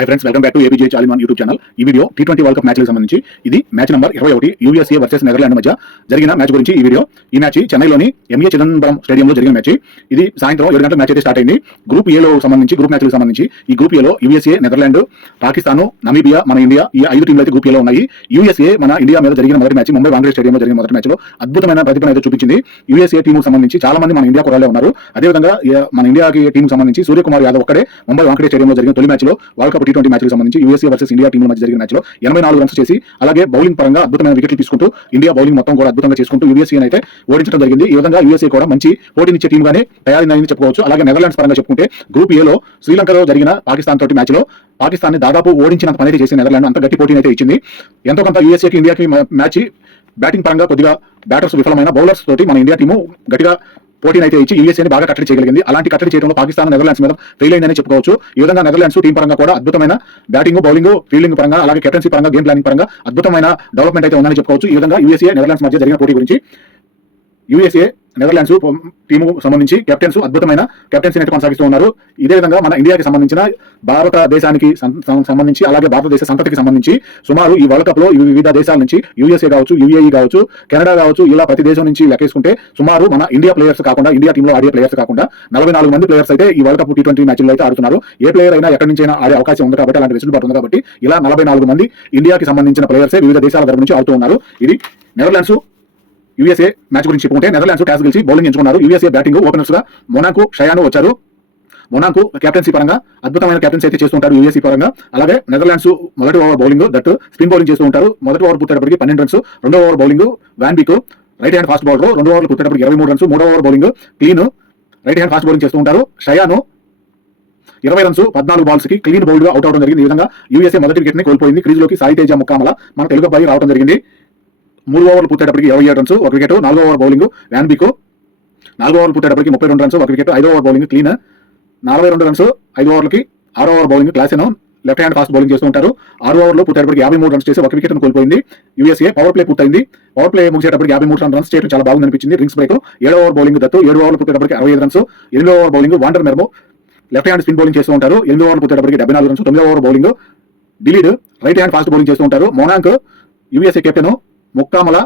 High friends, welcome back to ABJ చాలిమాన్ YouTube channel. ఈ video T20 world cup మ్యాచ్లకు సంబంధించి ఇది match number 21 USA versus Netherland మధ్య జరిగిన మ్యాచ్ గురించి ఈ వీడియో. ఈ మ్యాచ్ చెన్నైలోని ఎంఏ చిదంబరం స్టేడియంలో జరిగిన మ్యాచ్. ఇది సాయంత్రం 7 గంటల మ్యాచ్ అయితే స్టార్ట్ అయింది. గ్రూప్ ఏలో సంబంధించి గ్రూప్ మ్యాచ్లకు సంబంధించి ఈ గ్రూప్ ఏలో యూఎస్ఏ, నెదర్లాండ్, పాకిస్తాన్, నమీబియా, మన ఇండియా ఈ 5 టీంలు అయితే గ్రూప్ ఏలో ఉన్నాయి. యూఎస్ఏ మన ఇండియా మీద జరిగిన మొదటి మ్యాచ్ ముంబై వాంఖేడే స్టేడియంలో జరిగిన మొదటి మ్యాచ్లో అద్భుతమైన ప్రతిభను అయితే చూపించింది. యూఎస్ఏ టీంకు సంబంధించి చాలా మంది మన ఇండియా కుర్రాళ్ళే ఉన్నారు. అదేవిధంగా మన ఇండియాకి టీంకు సంబంధించి సూర్యకుమార్ యాదవ్ ఒక్కడే ముంబై వాంఖేడే స్టేడియంలో జరిగిన తొలి మ్యాచ్లో వరల్డ్ కప్ T20 మ్యాచ్లకు సంబంధించి యూఎస్ఏ వర్సెస్ ఇండియా టీంల మధ్య జరిగిన మ్యాచ్లో 84 రన్స్ చేసి అలాగే బౌలింగ్ పరంగా అద్భుతమైన వికెట్లు తీసుకుంటూ ఇండియా బౌలింగ్ మొత్తం కూడా అద్భుతంగా చేసుకుంటూ యూఎస్ఏ అయితే ఓడించడం జరిగింది. ఈ విధంగా యూఎస్ఏ కూడా మంచి పోటీనిచ్చే టీమ్ గానే తయారైందని చెప్పుకోవచ్చు. అలాగే నెదర్లాండ్స్ పరంగా చెప్పుకుంటే గ్రూప్ ఏలో శ్రీలంకలో జరిగిన పాకిస్తాన్ తోటి మ్యాచ్లో పాకిస్తాన్ ని దాదాపు ఓడించినంత పని అయితే చేసి నెదర్లాండ్ అంత గట్టి పోటీని అయితే ఇచ్చింది. ఎంతో కొంత యూఎస్ఏకి ఇండియాకి మ్యాచ్ బ్యాటింగ్ పరంగా కొద్దిగా బ్యాటర్స్ విఫలమైన బౌలర్స్ తోటి మన ఇండియా టీము గట్టిగా పోటీని అయితే ఇచ్చి యూఎస్ఏని బాగా కట్టడి చేయగలిగింది. అలాంటి కట్టడి చేయడంలో పాకిస్తాన్ నెదర్లాండ్స్ మీద ఫెయిల్ అయిందని చెప్పుకోవచ్చు. ఈ విధంగా నెదర్లాండ్స్ టీం పరంగా కూడా అద్భుతమైన బ్యాటింగ్, బౌలింగ్, ఫీల్డింగ్ పరంగా అలాగే కెప్టెన్సీ పరంగా, గేమ్ ప్లానింగ్ పరంగా అద్భుతమైన డెవలప్మెంట్ అయితే ఉందని చెప్పుకోవచ్చు. ఈ విధంగా యూఎస్ఏ నెదర్లాండ్స్ మధ్య జరిగిన పోటీ గురించి యూఎస్ఏ నెదర్లాండ్స్ టీము సంబంధించి కెప్టెన్స్ అద్భుతమైన కెప్టెన్సీని అయితే కొనసాగిస్తూ ఉన్నారు. ఇదే విధంగా మన ఇండియాకి సంబంధించిన భారతదేశానికి సంబంధించి అలాగే భారతదేశ సంతతికి సంబంధించి సుమారు ఈ వరల్డ్ కప్ లో వివిధ దేశాల నుంచి యూఎస్ఏ కావచ్చు, యూఏఈ కావచ్చు, కెనడా కావచ్చు, ఇలా ప్రతి దేశం నుంచి లెక్కేసుకుంటే సుమారు మన ఇండియా ప్లేయర్స్ కాకుండా, ఇండియా టీంలో ఆడే ప్లేయర్స్ కాకుండా 44 మంది ప్లేయర్స్ అయితే ఈ వరల్డ్ కప్ T20 మ్యాచ్లో అయితే ఆడుతున్నారు. ఏ ప్లేయర్ అయినా ఎక్కడి నుంచి అయినా ఆడే అవకాశం ఉంది కాబట్టి, అలాంటి వెసులుబాటు ఉంది కాబట్టి ఇలా 44 మంది ఇండియాకి సంబంధించిన ప్లేయర్సే వివిధ దేశాల తరపు నుంచి ఆడుతూ ఉన్నారు. ఇది నెదర్లాండ్స్ యూఎస్ఏ మ్యాచ్ గురించి చెప్పుకుంటే నెదర్లాండ్స్ టాస్ గెలిచి బౌలింగ్ ఎంచుకున్నారు. యూఎస్ఏ బ్యాటింగ్ ఓపెనర్స్ గా మొనాకో షయాను వచ్చారు. మొనాకో కెప్టెన్సీ పరంగా అద్భుతమైన కెప్టెన్సీ అయితే చేస్తుంటారు యూఎస్ఏ పరంగా. అలాగే నెదర్లాండ్స్ మొదటి over bowling Dutt spin bowling చేస్తూ ఉంటారు. మొదటి ఓవర్ పూర్తయ్యేటప్పటికి 12 రన్స్, రెండో over bowling van Beek right hand fast bowler 2 ఓవర్లు పూర్తయ్యేటప్పటికి 23 రన్స్, మూడో over bowling Klein right hand fast bowling చేస్తూ ఉంటారు. షయాను 20 రన్స్ 14 బాల్స్ కి క్లీన్ బౌల్డ్ గా అవుట్ అవడం జరిగింది. ఈ విధంగా యూఎస్ఏ మొదటి వికెట్ ని కోల్పోయింది. క్రీజ్ లోకి సాయి తేజ ముక్కామల మన తెలుగు అబ్బాయి రావడం జరిగింది. 3 ఓవర్లు పూర్తయ్యేటప్పటికి 27 రన్స్, 1 వికెట్. 4వ ఓవర్ బౌలింగ్ వ్యాన్ బీక్ 4 ఓవర్లు పూర్తయ్యేటప్పటికి 32 రన్స్, 1 వికెట్. 5వ ఓవర్ బౌలింగ్ క్లీన్ 42 రన్స్, 5 ఓవర్లకి. 6వ over bowling Klaasen left hand fast bowling చేస్తూ ఉంటారు. 6 ఓవర్లు పూర్తయ్యేటప్పటికి 53 రన్స్ చేసి 1 వికెట్ కోల్పోయింది యూఎస్ఏ. పవర్ ప్లే పూర్తయింది. పవర్ ప్లే ముగిసేటప్పటికి 53 రన్స్ చేయడం చాలా బాగుంది అనిపించింది. Drinks break. 7వ ఓవర్ బౌలింగ్ దత్తు 7 ఓవర్లు పూర్తయ్యేటప్పటికి 65 రన్స్. 8వ over bowling van der Merwe left hand spin bowling చేస్తూ ఉంటారు. 8వ ఓవర్లు పూర్తయ్యేటప్పటికి 74 రన్స్. 9వ over bowling de Leede right hand fast bowling చేస్తూ ఉంటారు. మొనాక్ యూఎస్ఏ కెప్టెన్ ముక్కామల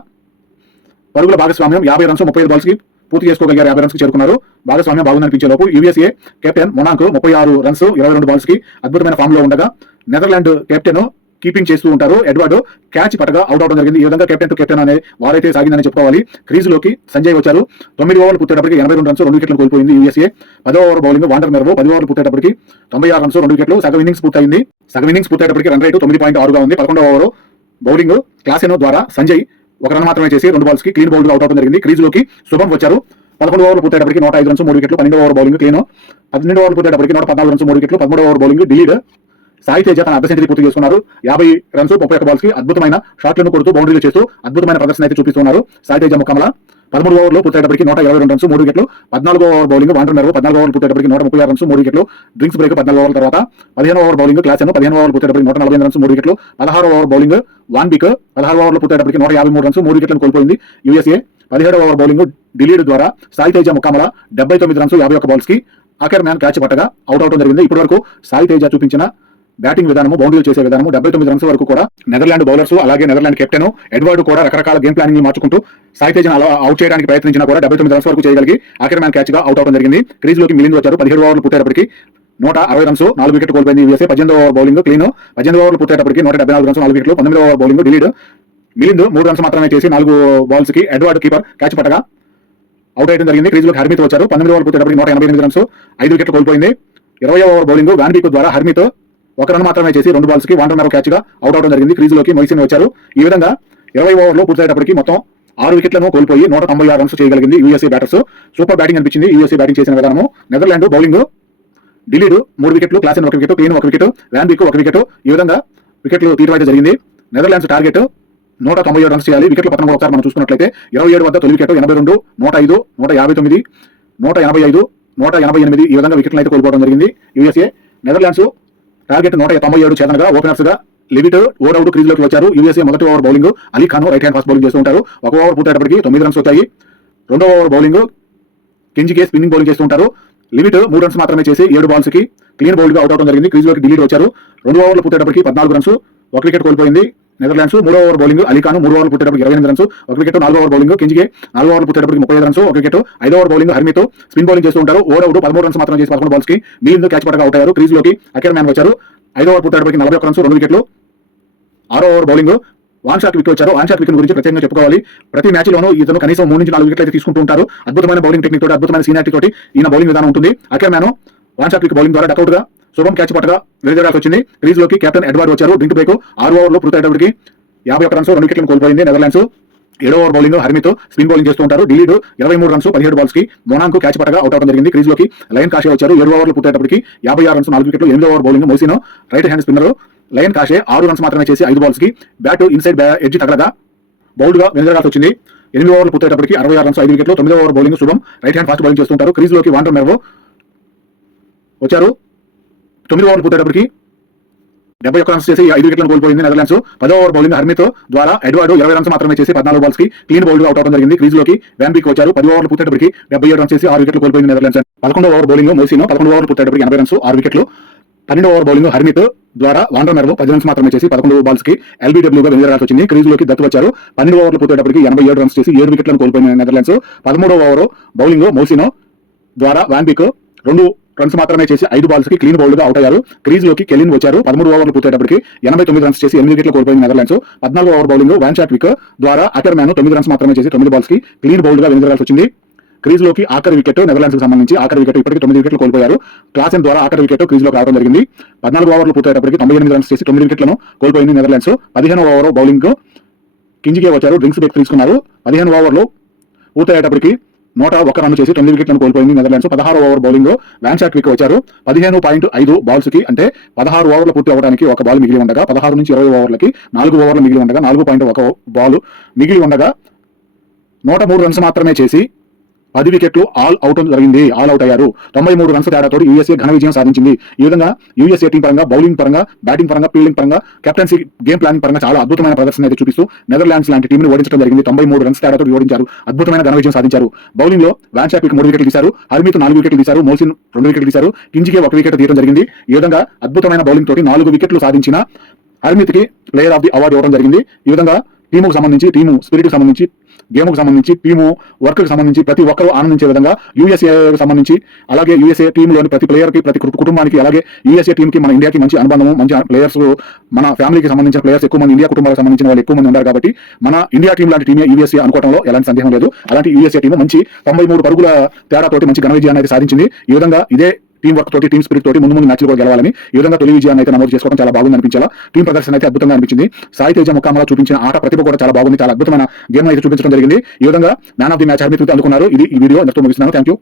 పరుగుల భాగస్వామ్యం 50 రన్స్ 35 బాల్స్ కి పూర్తి చేసుకోగలిగారు. 50 రన్స్ కి చేరుకున్నారు. భాగస్వామ్యం బాగుందనిపించే లోపు యూఎస్ఏ కెప్టెన్ మొనాక్ 36 రన్స్ 22 బాల్స్ కి అద్భుతమైన ఫామ్ లో ఉండగా నెదర్లాండ్ కెప్టెన్ కీపింగ్ చేస్తూ ఉంటారు. ఎడ్వర్డ్ క్యాచ్ పట్టగా అవుట్ అవడం జరిగింది. ఈ విధంగా కెప్టెన్ టు కెప్టెన్ అనే వారైతే సాగిందని చెప్పుకోవాలి. క్రీజ్ లోకి సంజయ్ వచ్చారు. 9 ఓవర్లు పూర్తయ్యేటప్పటికి 82 రన్స్ 2 వికెట్లు కోల్పోయింది యూఎస్ఏ. 10వ ఓవర్ బౌలింగ్ వాండర్ మెర్వో 10 ఓవర్లు పూర్తయ్యేటప్పటికి 96 రన్స్ 2 వికెట్లు. సగం ఇన్నింగ్స్ పూర్తయింది. సగం ఇన్నింగ్స్ పూర్తయ్యేటప్పటికి రన్ రేటు 9.6 గా ఉంది. 11వ ఓవర్ బౌలింగ్ క్లాసెనో ద్వారా సంజయ్ 1 రన్ మాత్రమే చేసి 2 బాల్స్ కి క్లీన్ బౌల్డ్ అవుట్ అవడం జరిగింది. క్రీజ్ లోకి శుభం వచ్చారు. 11 ఓవర్లు పూర్తయ్యేటప్పటికి 105 రన్స్ 3 వికెట్లు. 12వ ఓవర్ బౌలింగ్ క్లీన్ 12 ఓవర్లు పూర్తయ్యేటప్పటికి 114 రన్స్ 3 వికెట్లు. 13వ over bowling de Leede Sai Teja తన అర్ధ సెంచరీ పూర్తి చేసుకున్నారు. 50 రన్స్ 31 బాల్స్ కి అద్భుతమైన షాట్లను కొడుతూ బౌండరీలు చేస్తూ అద్భుతమైన ప్రదర్శన అయితే చూపిస్తున్నారు సాయి తేజ ముఖామల. 13 ఓవర్లు పూర్తయ్యేటప్పటికి 122 రన్స్ 3 వికెట్లు. 14వ ఓవర్ బౌలింగ్ వాండర్ మెర్వో 14 ఓవర్లు పూర్తయ్యేటప్పటికి 136 రన్స్ 3 వికెట్లు. డ్రింక్స్ బ్రేక్ 14 ఓవర్ల తర్వాత. 15వ ఓవర్ బౌలింగ్ క్లాసెన్ 15 ఓవర్లు పూర్తయ్యేటప్పటికి 148 రన్స్ 3 వికెట్లు. 16వ ఓవర్ బౌలింగ్ వాన్ బీక్ 16 ఓవర్లు పూర్తయ్యేటప్పటికి 153 రన్స్ 3 వికెట్లను కోల్పోయింది యూఎస్ఏ. 17వ ఓవర్ బౌలింగ్ డిలీడ్ ద్వారా సాయి తేజ ముఖామల 79 రన్స్ 51 బాల్స్ కి ఆఖర్ మ్యాన్ క్యాచ్ పట్టగా అవుట్ అవడం జరిగింది. ఇప్పటి వరకు సాయి తేజ చూపించిన బ్యాటింగ్ విధానము, బౌండరీలు చేసే విధానము 79 రన్స్ వరకు కూడా నెదర్లాండ్ బౌలర్స్ అలాగే నెదర్లాండ్ కెప్టెన్ ఎడ్వర్డ్ కూడా రకరకాల గేమ్ ప్లానింగ్ మార్చుకుంటూ సాయి తేజను అలా అవుట్ చేయడానికి ప్రయత్నించినా కూడా 79 రన్స్ వరకు చేయగలిగి ఆఖర్ మ్యాన్ క్యాచ్ గా అవుట్ అవడం జరిగింది. క్రీజ్ లోకి మిలింద్ వచ్చారు. 17 ఓవర్లు పూర్తయ్యేటప్పటికి 160 రన్స్ 4 వికెట్ కోల్పోయింది యూఎస్ఏ. 18వ ఓవర్ బౌలింగ్ క్లీన్ 18 ఓవర్లు పూర్తయ్యేటప్పటికి 174 రన్స్ 4 వికెట్లు. 19వ ఓవర్ బౌలింగ్ డిలీడ్ మిలింద్ 3 రన్స్ మాత్రమే చేసి 4 బాల్స్ కి ఎడ్వర్డ్ కీపర్ క్యాచ్ పట్టగా అవుట్ అయ్యడం జరిగింది. క్రీజ్ లోకి హర్మిత్ వచ్చారు. 19 ఓవర్లు పూర్తయ్యేటప్పటికి 188 రన్స్ 5 వికెట్లు కోల్పోయింది. 20వ ఓవర్ బౌలింగ్ వ్యాన్ బీక్ ద్వారా హర్మిత్ 1 రన్ మాత్రమే చేసి 2 బాల్స్ కి వాండర్ మెర్వో క్యాచ్ గా అవుట్ అవడం జరిగింది. క్రీజ్ లోకి మొయిసిన్ వచ్చారు. ఈ విధంగా 20 ఓవర్లు పూర్తయ్యేటప్పటికి మొత్తం 6 వికెట్లను కోల్పోయి 196 రన్స్ చేయగలిగింది యూఎస్ఏ బ్యాటర్స్. సూపర్ బ్యాటింగ్ అనిపించింది యూఎస్ఏ బ్యాటింగ్ చేసిన విధానము. నెదర్లాండ్ బౌలింగ్ డిలీడ్ 3 వికెట్లు, Klaassen 1 wicket, Klein 1 wicket, van Beek 1 wicket. ఈ విధంగా వికెట్లు తీయడం అయితే జరిగింది. నెదర్లాండ్స్ టార్గెట్ 197 రన్స్ చేయాలి. వికెట్ల పతనం కూడా ఒకసారి మనం చూసుకున్నట్లయితే 27 వద్ద తొలి వికెట్ 82, 105, 159, 185, 188 ఈ విధంగా వికెట్లను అయితే కోల్పోవడం జరిగింది యూఎస్ఏ. నెదర్లాండ్స్ టార్గెట్ 197 చేతనగా ఓపెనర్స్ గా లెవిట్ ఓవర్ క్రీజ్ లోకి వచ్చారు. యూఎస్ఏ మొదటి over bowling Ali Khan right hand fast bowling చేస్తూ ఉంటారు. 1 ఓవర్ పూర్తయ్యేటప్పటికి 9 రన్స్ వచ్చాయి. 2వ ఓవర్ బౌలింగ్ కింజికే స్పిన్నింగ్ బౌలింగ్ చేస్తూ ఉంటారు. లిమిట్ 3 రన్స్ మాత్రమే చేసి 7 బాల్స్ కి క్లీన్ బౌల్డ్ గా అవుట్ అవడం జరిగింది. క్రీజ్ లోకి డిలీట్ వచ్చారు. 2 ఓవర్లు పూర్తయ్యేటప్పటికి 14 రన్స్, 1 వికెట్ కోల్పోయింది నెదర్లాండ్స్. 3వ ఓవర్ బౌలింగ్ అలీఖాన్ 3 ఓవర్లు పూర్తయ్యేటప్పటికి 28 రన్స్, 1 వికెట్. 4వ ఓవర్ బౌలింగ్ కింజిగే 4 ఓవర్లు పూర్తయ్యేటప్పటికి 35 రన్స్, 1 వికెట్. 5వ over bowling Harmeet spin bowling చేస్తూ ఉంటారు. ఓవర్ అవుట్ 13 రన్స్ మాత్రం చేసి 11 బాల్స్ కి మిగిలింది క్యాచ్ పట్టగా అవుట్ అయ్యారు. క్రీజ్ లోకి అకేర్ మ్యాన్ వచ్చారు. 5వ ఓవర్ పూర్తయ్యేటప్పటికి 41 రన్స్, 2 వికెట్లు. 6వ over bowling van shot wicket వచ్చారు. వాన్ షాట్ వికెట్ గురించి ప్రత్యేకంగా చెప్పుకోవాలి. ప్రతి మ్యాచ్ లోనూ ఇతను కనీసం 3 నుంచి 4 వికెట్లు అయితే తీసుకుంటూ ఉంటారు. అద్భుతమైన బౌలింగ్ టెక్నిక్ తోటి, అద్భుతమైన సీనియారిటీ తోటి ఈయన బౌలింగ్ విధానం ఉంటుంది. Ackermann van shot wicket bowling ద్వారా డకౌట్ గా శుభం క్యాచ్ పట్టగా వెలువడాల్సి వచ్చింది. క్రీజ్ లోకి కెప్టెన్ ఎడ్వర్డ్ వచ్చారు. డ్రింక్ బ్రేక్ 6 ఓవర్లో పూర్తయ్యేటప్పటికి 51 రన్స్, 2 వికెట్లను కోల్పోయింది నెదర్లాండ్స్. 7వ over bowling Harmeet spin bowling చేస్తూ ఉంటారు. డిలీడ్ 23 రన్స్, 17 బాల్స్ కి మొనాంకు క్యాచ్ పట్టగా అవుట్ అవడం జరిగింది. క్రీజ్ లోకి లయన్ కాషే వచ్చారు. 7 ఓవర్లు పూర్తయ్యేటప్పటికి 56 రన్స్, 4 వికెట్లు. 8వ ఓవర్ బౌలింగ్ మోసినో రైట్ హ్యాండ్ స్పిన్నర్. లయన్ కాషే 6 రన్స్ మాత్రమే చేసి 5 బాల్స్ కి బ్యాట్ ఇన్సైడ్ ఎడ్జ్ తగలగా బౌల్డ్ గా వెనుదరాల్సి వచ్చింది. 8 ఓవర్లు పూర్తయ్యేటప్పటికి 66 రన్స్, 5 వికెట్లు. 9వ ఓవర్ బౌలింగ్ శుభం రైట్ హ్యాండ్ ఫాస్ట్ బౌలింగ్ చేస్తుంటారు. క్రీజ్ లోకి వాండర్ మెర్వో వచ్చారు. 9 ఓవర్లు పూర్తయ్యేటప్పటికి 71 రన్స్ చేసి 5 వికెట్లను కోల్పోయింది నెదర్లాండ్స్. 10వ ఓవర్ బౌలింగ్ హర్మిత్ ద్వారా ఎడ్వర్డ్ 20 రన్స్ మాత్రమే చేసి 14 బాల్స్ కి క్లీన్ బౌల్డ్ అవుట్ అవడం జరిగింది. క్రీజ్ లోకి వ్యాన్ బీక్ వచ్చారు. 10 ఓవర్లు పూర్తయ్యేటప్పటికి 77 రన్స్ చేసి 6 వికెట్లు కోల్పోయింది నెదర్లాండ్స్. 11వ ఓవర్ బౌలింగ్ మోసినో 11 ఓవర్లు పూర్తయ్యేటప్పటికి 80 రన్స్, 6 వికెట్లు. 12వ ఓవర్ బౌలింగ్ హర్మిత్ ద్వారా వాండర్ మెర్వో 10 రన్స్ మాత్రమే చేసి 11 బాల్స్ కి ఎల్బీడబ్ల్యూగా వెనుదరాల్సి వచ్చింది. క్రీజ్ లోకి దత్తు వచ్చారు. 12 ఓవర్లు పూర్తయ్యేటప్పటికి 87 రన్స్ చేసి 7 వికెట్లను కోల్పోయిన నెదర్లాండ్స్. 13వ ఓవర్ బౌలింగ్ మోసినో ద్వారా వాన్ బీక్ 2 రన్స్ మాత్రమే చేసి 5 బాల్స్ కి క్లీన్ బౌల్డ్ గా అవుట్ అయ్యారు. క్రీజ్ లోకి కెలిన్ వచ్చారు. 13 ఓవర్లు పూర్తయ్యేటప్పటికి 89 రన్స్ చేసి 8 వికెట్లు కోల్పోయిన నెదర్లాండ్స్. 14వ over bowling van shot wicket ద్వారా అకర్ మ్యాన్ 9 రన్స్ మాత్రమే చేసి 9 బాల్స్ కి క్లీన్ బౌల్డ్ గా వెనుదరాల్సి వచ్చింది. క్రీజ్ లోకి ఆఖరి వికెట్ నెదర్లాండ్స్ కి సంబంధించి ఆఖరి వికెట్ ఇప్పటికి 9 వికెట్లు కోల్పోయారు. క్లాసెన్ ద్వారా ఆఖరి వికెట్ క్రీజ్ లోకి రావడం జరిగింది. 14 ఓవర్లు పూర్తయ్యేటప్పటికి 98 రన్స్ చేసి 9 వికెట్లను కోల్పోయింది నెదర్లాండ్స్. 15వ ఓవర్ బౌలింగ్ కింజిగే వచ్చారు. డ్రింక్స్ బ్రేక్ తీసుకున్నారు. 15 ఓవర్లు పూర్తయ్యేటప్పటికి 101 రన్ చేసి 9 వికెట్లను కోల్పోయింది నెదర్లాండ్స్. 16వ over bowling van shot wicket వచ్చారు. 15.5 బాల్స్ కి అంటే 16 ఓవర్లు పూర్తి అవ్వడానికి 1 బాల్ మిగిలి ఉండగా 16 నుంచి 20 ఓవర్లకి 4 ఓవర్లు మిగిలి ఉండగా 4.1 బాల్ మిగిలి ఉండగా 103 రన్స్ మాత్రమే చేసి 10 వికెట్లు ఆల్ అవుట్ జరిగింది. ఆల్ అవుట్ అయ్యారు. 93 రన్స్ తేడాతో యూఎస్ఏ ఘన విజయం సాధించింది. ఈ విధంగా యూఎస్ఏ టీం పరంగా, బౌలింగ్ పరంగా, బ్యాటింగ్ పరంగా, ఫీల్డింగ్ పరంగా, కెప్టెన్సీ గేమ్ ప్లానింగ్ పరంగా చాలా అద్భుతమైన ప్రదర్శన అయితే చూపిస్తూ నెదర్లాండ్స్ లాంటి టీంని ఓడించడం జరిగింది. 93 రన్స్ తేడాతో ఓడించారు. అద్భుతమైన ఘన విజయం సాధించారు. బౌలింగ్ లో వాన్ షాట్ 3 వికెట్లు తీశారు. హర్మిత్ 4 వికెట్లు తీశారు. మోసిన్ 2 వికెట్లు తీశారు. కింజికే 1 వికెట్ తీయడం జరిగింది. ఈ విధంగా అద్భుతమైన బౌలింగ్ తోటి 4 వికెట్లు సాధించిన హర్మిత్ కి ప్లేయర్ ఆఫ్ ది అవార్డు ఇవ్వడం జరిగింది. ఈ విధంగా టీముకు సంబంధించి, టీము స్పిరిట్ కి సంబంధించి, గేమ్ కు సంబంధించి, టీము వర్క్ కి సంబంధించి ప్రతి ఒక్కరూ ఆనందించే విధంగా యూఎస్ఏ సంబంధించి, అలాగే యూఎస్ఏ టీంలోని ప్రతి ప్లేయర్ కి, ప్రతి కుటుంబానికి, అలాగే యూఎస్ఏ టీం కి, మన ఇండియాకి మంచి అనుబంధము, మంచి ప్లేయర్స్, మన ఫ్యామిలీకి సంబంధించిన ప్లేయర్స్ ఎక్కువ మంది, ఇండియా కుటుంబాలకు సంబంధించిన వాళ్ళు ఎక్కువ మంది ఉన్నారు కాబట్టి మన ఇండియా టీం లాంటి టీమే యూఎస్ఏ అనుకోవడంలో ఎలాంటి సందేహం లేదు. అలాంటి యూఎస్ఏ టీం మంచి 93 పరుగుల తేడాతోటి మంచి ఘన విజయాన్ని అయితే సాధించింది. ఈ విధంగా ఇదే టీం వర్క్ తోటి, టీం స్పిరిట్ తోటి ముందు మ్యాచ్లు కూడా గెలవాలని ఈ విధంగా తొలి విజయాన్ని అయితే నమోదు చేసుకోవడం చాలా బాగుంది అనిపించాలా. టీం ప్రదర్శన అయితే అద్భుతంగా అనిపించింది. సాయి తేజ ముఖామలో చూపించిన ఆట ప్రతిభ కూడా చాలా బాగుంది. చాలా అద్భుతమైన గేమ్ అయితే చూపించడం జరిగింది. ఈ విధంగా man of the match Harmeet అందుకున్నారు. ఇది ఈ వీడియో అందరితో ముగిస్తున్నాను. Thank you.